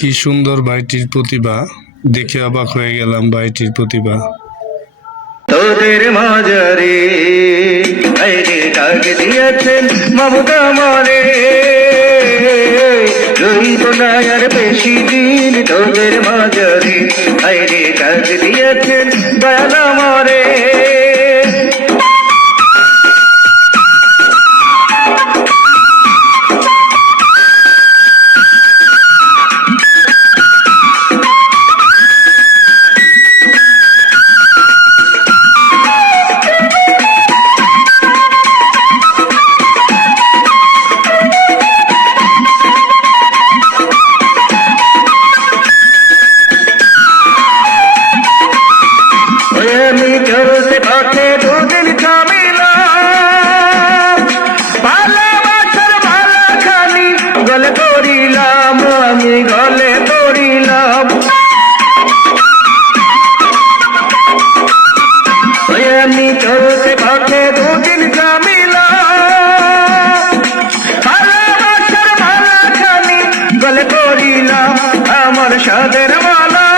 কি সুন্দর ভাইটির প্রতিভা, দেখে অবাক হয়ে গেলাম ভাইটির প্রতিভা। তোদের মাঝারে আইরে ডাক দিয়েছেন মমতা মারে, রইব না আর বেশি দিন তোদের মাঝারে আইরে ডাক দিয়েছেন দয়ালা মারে। আমি চলতে পথে দুদিন থামিলাম, ভালোবাসার ভালা খালি গলে পড়িলাম, আমি গলে পড়িলাম। আমি চলতে পথে দুদিন থামিলাম, ভালোবাসার ভালা খালি গলে পড়িলাম, আমার সাদের মালা,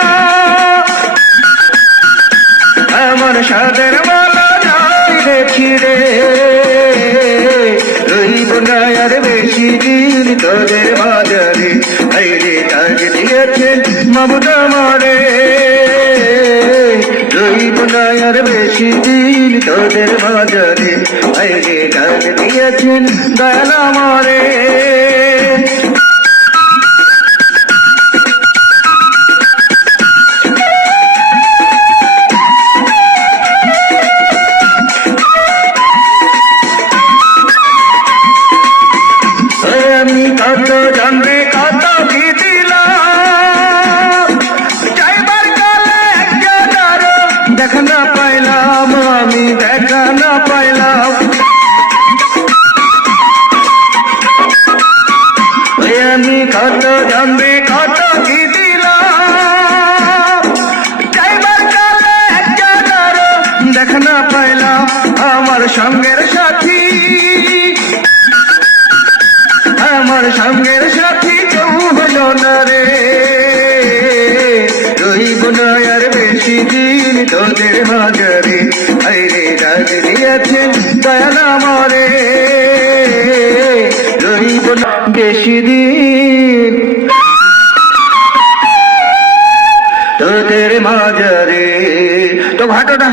আমার সাদের মালা যাই দেখি রে, রইব না আর বেশি দিন তোদের বাজারে আইরে ডাক দিয়েছেন মমতা মারে, রইব না আর বেশি দিন তোদের বাজারে আইরে ডাক দিয়েছেন দয়ালা মারে। আমি কত জানবে কত কি দিলাম, যাইবার কালে একবার দেখা না পাইলাম, আমি দেখা না পাইলাম। আমি কত জানবে কত কি দিলাম, যাইবার কালে একবার দেখা না পাইলাম, আমার সঙ্গের সাথী, আমার সঙ্গের সাথী কেউ হলো না রে, রইব না আর বেশি দিন তোদের মাঝারে আইরে ডাক দিয়েছেন দয়ালা মারে, রইব না বেশি দিন তোদের মাঝারে। তো ঘটনা